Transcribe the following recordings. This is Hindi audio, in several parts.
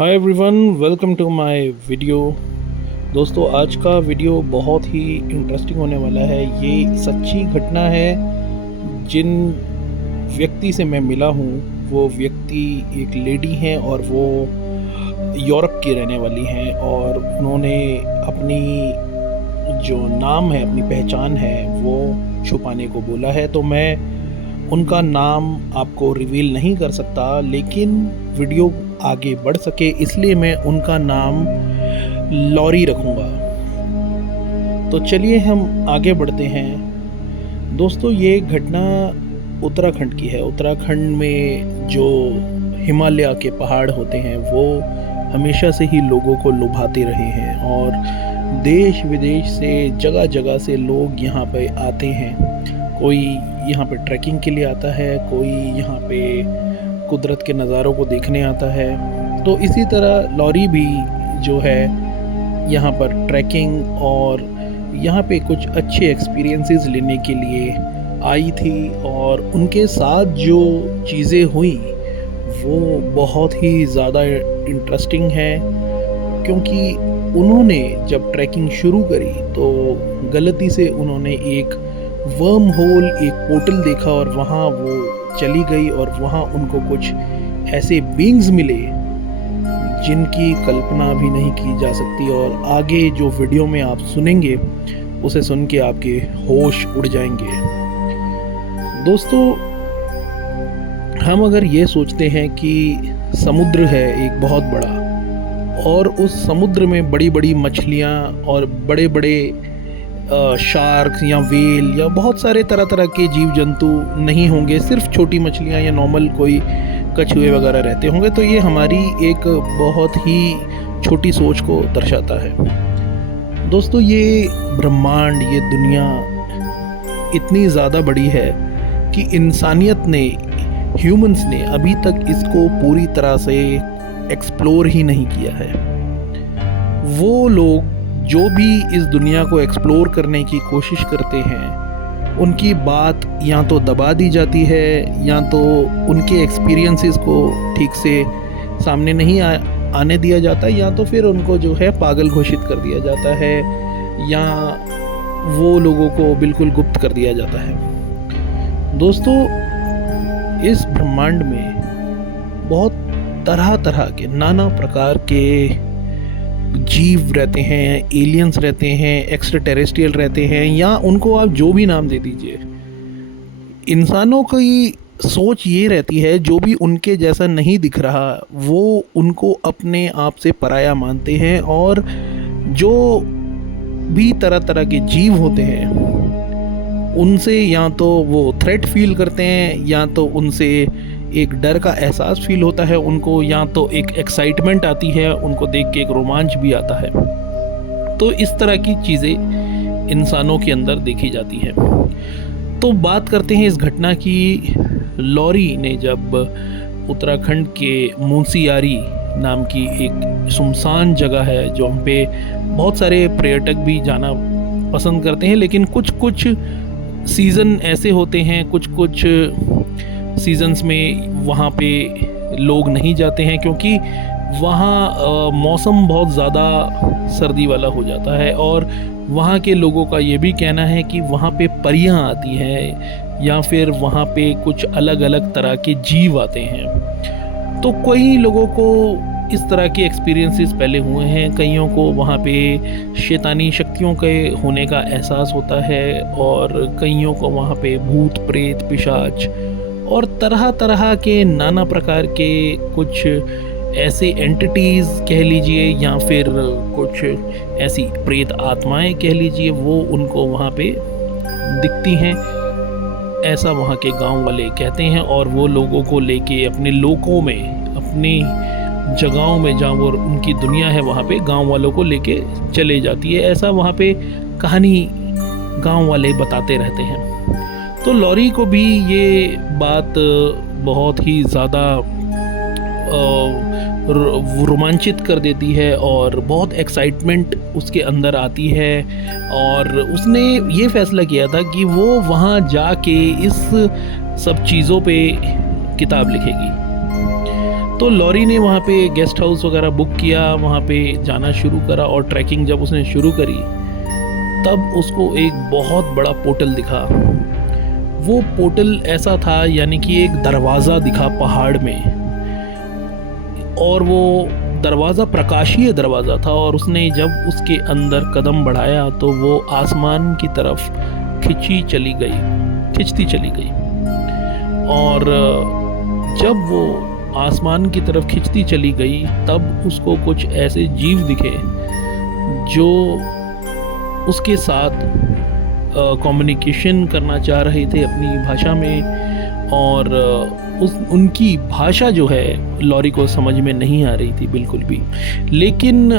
Hi everyone, welcome to my video. दोस्तों, आज का वीडियो बहुत ही इंटरेस्टिंग होने वाला है। ये सच्ची घटना है। जिन व्यक्ति से मैं मिला हूँ वो व्यक्ति एक लेडी हैं और वो यूरोप की रहने वाली हैं, और उन्होंने अपनी जो नाम है, अपनी पहचान है, वो छुपाने को बोला है। तो मैं उनका नाम आपको रिवील नहीं कर सकता, लेकिन वीडियो आगे बढ़ सके इसलिए मैं उनका नाम लॉरी रखूँगा। तो चलिए हम आगे बढ़ते हैं। दोस्तों, ये घटना उत्तराखंड की है। उत्तराखंड में जो हिमालय के पहाड़ होते हैं वो हमेशा से ही लोगों को लुभाते रहे हैं, और देश विदेश से जगह जगह से लोग यहाँ पे आते हैं। कोई यहाँ पे ट्रैकिंग के लिए आता है, कोई यहाँ पे कुदरत के नज़ारों को देखने आता है। तो इसी तरह लॉरी भी जो है यहाँ पर ट्रैकिंग और यहाँ पे कुछ अच्छे एक्सपीरियंसेस लेने के लिए आई थी, और उनके साथ जो चीज़ें हुई वो बहुत ही ज़्यादा इंटरेस्टिंग है। क्योंकि उन्होंने जब ट्रैकिंग शुरू करी तो गलती से उन्होंने एक वर्म होल, एक पोर्टल देखा, और वहाँ वो चली गई, और वहाँ उनको कुछ ऐसे बीइंग्स मिले जिनकी कल्पना भी नहीं की जा सकती। और आगे जो वीडियो में आप सुनेंगे उसे सुन के आपके होश उड़ जाएंगे। दोस्तों, हम अगर ये सोचते हैं कि समुद्र है एक बहुत बड़ा, और उस समुद्र में बड़ी बड़ी मछलियाँ और बड़े बड़े शार्क्स या वेल या बहुत सारे तरह तरह के जीव जंतु नहीं होंगे, सिर्फ छोटी मछलियाँ या नॉर्मल कोई कछुए वगैरह रहते होंगे, तो ये हमारी एक बहुत ही छोटी सोच को दर्शाता है। दोस्तों, ये ब्रह्मांड, ये दुनिया इतनी ज़्यादा बड़ी है कि इंसानियत ने, ह्यूमंस ने अभी तक इसको पूरी तरह से एक्सप्लोर ही नहीं किया है। वो लोग जो भी इस दुनिया को एक्सप्लोर करने की कोशिश करते हैं, उनकी बात या तो दबा दी जाती है, या तो उनके एक्सपीरियंसेस को ठीक से सामने नहीं आने दिया जाता, या तो फिर उनको जो है पागल घोषित कर दिया जाता है, या वो लोगों को बिल्कुल गुप्त कर दिया जाता है। दोस्तों, इस ब्रह्मांड में बहुत तरह तरह के, नाना प्रकार के जीव रहते हैं, एलियंस रहते हैं, एक्स्ट्रा टेरेस्ट्रियल रहते हैं, या उनको आप जो भी नाम दे दीजिए। इंसानों की सोच ये रहती है, जो भी उनके जैसा नहीं दिख रहा वो उनको अपने आप से पराया मानते हैं, और जो भी तरह तरह के जीव होते हैं उनसे या तो वो थ्रेट फील करते हैं, या तो उनसे एक डर का एहसास फील होता है उनको, या तो एक एक्साइटमेंट आती है, उनको देख के एक रोमांच भी आता है। तो इस तरह की चीज़ें इंसानों के अंदर देखी जाती हैं। तो बात करते हैं इस घटना की। लॉरी ने जब उत्तराखंड के मुंशियारी नाम की एक सुनसान जगह है, जो हम पे बहुत सारे पर्यटक भी जाना पसंद करते हैं, लेकिन कुछ कुछ सीज़न ऐसे होते हैं, कुछ कुछ सीजन्स में वहाँ पे लोग नहीं जाते हैं, क्योंकि वहाँ मौसम बहुत ज़्यादा सर्दी वाला हो जाता है, और वहाँ के लोगों का ये भी कहना है कि वहाँ पे परियां आती हैं, या फिर वहाँ पे कुछ अलग अलग तरह के जीव आते हैं। तो कई लोगों को इस तरह के एक्सपीरियंसेस पहले हुए हैं, कईयों को वहाँ पे शैतानी शक्तियों के होने का एहसास होता है, और कईयों को वहाँ पे भूत प्रेत पिशाच और तरह तरह के नाना प्रकार के कुछ ऐसे एंटिटीज़ कह लीजिए, या फिर कुछ ऐसी प्रेत आत्माएं कह लीजिए, वो उनको वहाँ पे दिखती हैं, ऐसा वहाँ के गांव वाले कहते हैं। और वो लोगों को लेके अपने लोकों में, अपनी जगहों में जहाँ वो उनकी दुनिया है वहाँ पे गांव वालों को लेके चले जाती है। ऐसा वहाँ पे कहानी गांव वाले बताते रहते हैं। तो लॉरी को भी ये बात बहुत ही ज़्यादा रोमांचित कर देती है, और बहुत एक्साइटमेंट उसके अंदर आती है, और उसने ये फ़ैसला किया था कि वो वहाँ जाके इस सब चीज़ों पे किताब लिखेगी। तो लॉरी ने वहाँ पे गेस्ट हाउस वगैरह बुक किया, वहाँ पे जाना शुरू करा और ट्रैकिंग जब उसने शुरू करी तब उसको एक बहुत बड़ा पोर्टल दिखा। वो पोर्टल ऐसा था यानी कि एक दरवाज़ा दिखा पहाड़ में, और वो दरवाज़ा प्रकाशीय दरवाज़ा था, और उसने जब उसके अंदर कदम बढ़ाया तो वो आसमान की तरफ खिंचती चली गई। और जब वो आसमान की तरफ खिंचती चली गई तब उसको कुछ ऐसे जीव दिखे जो उसके साथ कम्युनिकेशन करना चाह रहे थे अपनी भाषा में, और उनकी भाषा जो है लॉरी को समझ में नहीं आ रही थी बिल्कुल भी। लेकिन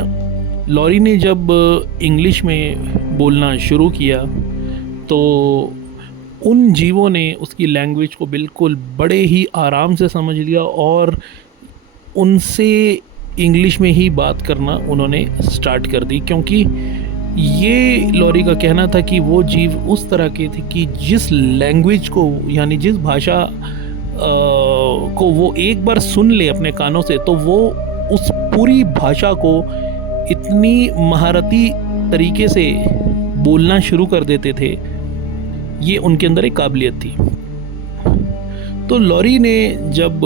लॉरी ने जब इंग्लिश में बोलना शुरू किया तो उन जीवों ने उसकी लैंग्वेज को बिल्कुल बड़े ही आराम से समझ लिया और उनसे इंग्लिश में ही बात करना उन्होंने स्टार्ट कर दी, क्योंकि ये लॉरी का कहना था कि वो जीव उस तरह के थे कि जिस लैंग्वेज को यानी जिस भाषा को वो एक बार सुन ले अपने कानों से तो वो उस पूरी भाषा को इतनी महारती तरीके से बोलना शुरू कर देते थे। ये उनके अंदर एक काबिलियत थी। तो लॉरी ने जब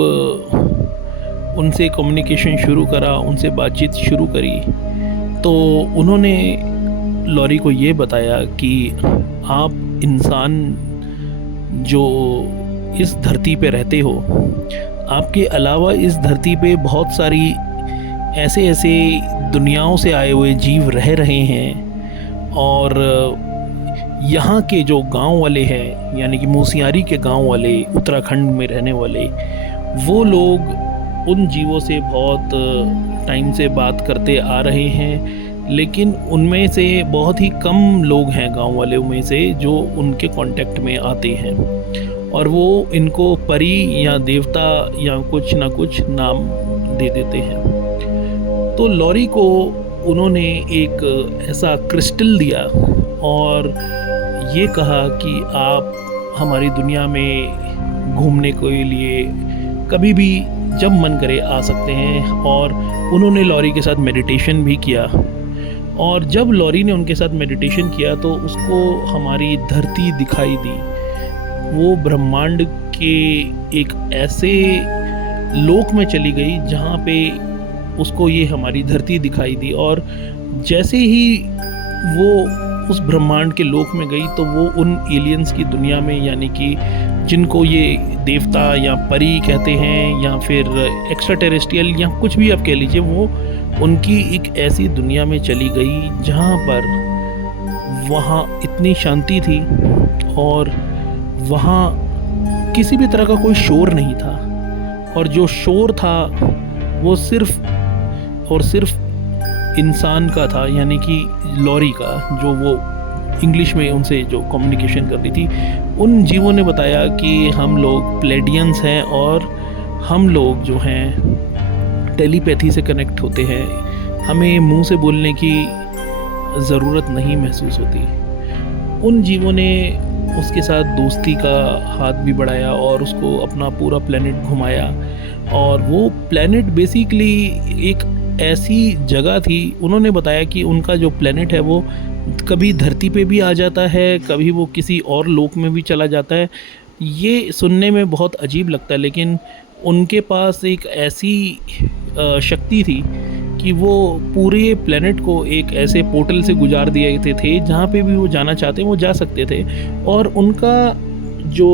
उनसे कम्युनिकेशन शुरू करा, उनसे बातचीत शुरू करी, तो उन्होंने लॉरी को ये बताया कि आप इंसान जो इस धरती पे रहते हो, आपके अलावा इस धरती पे बहुत सारी ऐसे दुनियाओं से आए हुए जीव रह रहे हैं, और यहाँ के जो गांव वाले हैं यानी कि मूसियारी के गांव वाले, उत्तराखंड में रहने वाले, वो लोग उन जीवों से बहुत टाइम से बात करते आ रहे हैं, लेकिन उनमें से बहुत ही कम लोग हैं गांव वाले में से जो उनके कांटेक्ट में आते हैं, और वो इनको परी या देवता या कुछ ना कुछ नाम दे देते हैं। तो लॉरी को उन्होंने एक ऐसा क्रिस्टल दिया और ये कहा कि आप हमारी दुनिया में घूमने के लिए कभी भी जब मन करे आ सकते हैं। और उन्होंने लॉरी के साथ मेडिटेशन भी किया, और जब लॉरी ने उनके साथ मेडिटेशन किया तो उसको हमारी धरती दिखाई दी। वो ब्रह्मांड के एक ऐसे लोक में चली गई जहाँ पे उसको ये हमारी धरती दिखाई दी, और जैसे ही वो उस ब्रह्मांड के लोक में गई तो वो उन एलियंस की दुनिया में, यानी कि जिनको ये देवता या परी कहते हैं या फिर एक्स्ट्रा टेरेस्ट्रियल या कुछ भी आप कह लीजिए, वो उनकी एक ऐसी दुनिया में चली गई जहाँ पर वहाँ इतनी शांति थी और वहाँ किसी भी तरह का कोई शोर नहीं था, और जो शोर था वो सिर्फ और सिर्फ इंसान का था, यानी कि लॉरी का, जो वो इंग्लिश में उनसे जो कम्युनिकेशन कर रही थी। उन जीवों ने बताया कि हम लोग प्लेडियंस हैं और हम लोग जो हैं टेलीपैथी से कनेक्ट होते हैं, हमें मुंह से बोलने की ज़रूरत नहीं महसूस होती। उन जीवों ने उसके साथ दोस्ती का हाथ भी बढ़ाया और उसको अपना पूरा प्लेनेट घुमाया, और वो प्लेनेट बेसिकली एक ऐसी जगह थी। उन्होंने बताया कि उनका जो प्लेनेट है वो कभी धरती पे भी आ जाता है, कभी वो किसी और लोक में भी चला जाता है। ये सुनने में बहुत अजीब लगता है, लेकिन उनके पास एक ऐसी शक्ति थी कि वो पूरे प्लेनेट को एक ऐसे पोर्टल से गुजार दिए थे जहाँ पे भी वो जाना चाहते वो जा सकते थे। और उनका जो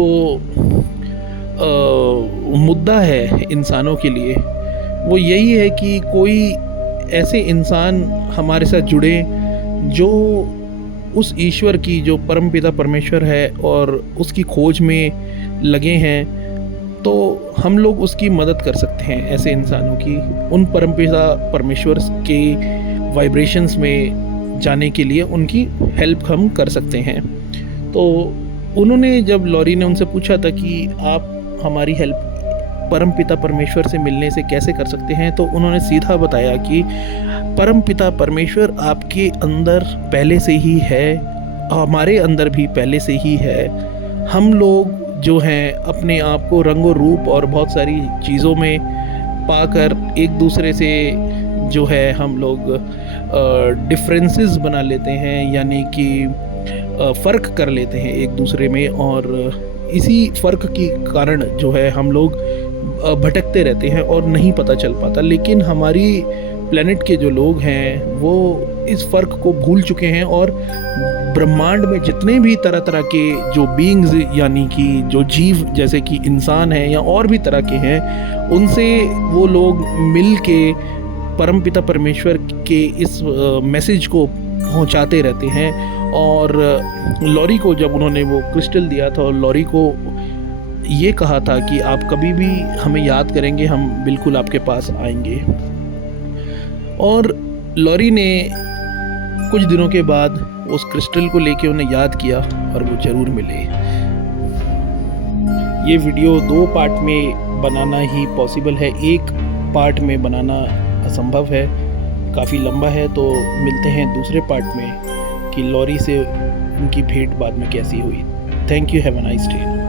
मुद्दा है इंसानों के लिए वो यही है कि कोई ऐसे इंसान हमारे साथ जुड़े जो उस ईश्वर की, जो परमपिता परमेश्वर है और उसकी खोज में लगे हैं, तो हम लोग उसकी मदद कर सकते हैं ऐसे इंसानों की, उन परमपिता परमेश्वर के वाइब्रेशंस में जाने के लिए उनकी हेल्प हम कर सकते हैं। तो उन्होंने, जब लॉरी ने उनसे पूछा था कि आप हमारी हेल्प परमपिता परमेश्वर से मिलने से कैसे कर सकते हैं, तो उन्होंने सीधा बताया कि परमपिता परमेश्वर आपके अंदर पहले से ही है, हमारे अंदर भी पहले से ही है। हम लोग जो हैं अपने आप को रंगो रूप और बहुत सारी चीज़ों में पाकर एक दूसरे से जो है हम लोग डिफरेंसेस बना लेते हैं, यानी कि फ़र्क कर लेते हैं एक दूसरे में, और इसी फ़र्क के कारण जो है हम लोग भटकते रहते हैं और नहीं पता चल पाता। लेकिन हमारी प्लेनेट के जो लोग हैं वो इस फ़र्क को भूल चुके हैं, और ब्रह्मांड में जितने भी तरह तरह के जो बीइंग्स, यानी कि जो जीव जैसे कि इंसान हैं या और भी तरह के हैं, उनसे वो लोग मिल के परमपिता परमेश्वर के इस मैसेज को पहुंचाते रहते हैं। और लॉरी को जब उन्होंने वो क्रिस्टल दिया था और लॉरी को ये कहा था कि आप कभी भी हमें याद करेंगे, हम बिल्कुल आपके पास आएंगे। और लॉरी ने कुछ दिनों के बाद उस क्रिस्टल को लेके उन्हें याद किया और वो ज़रूर मिले। ये वीडियो 2 पार्ट में बनाना ही पॉसिबल है, एक पार्ट में बनाना असंभव है, काफ़ी लंबा है। तो मिलते हैं दूसरे पार्ट में कि लॉरी से उनकी भेंट बाद में कैसी हुई। Thank you, have a nice day.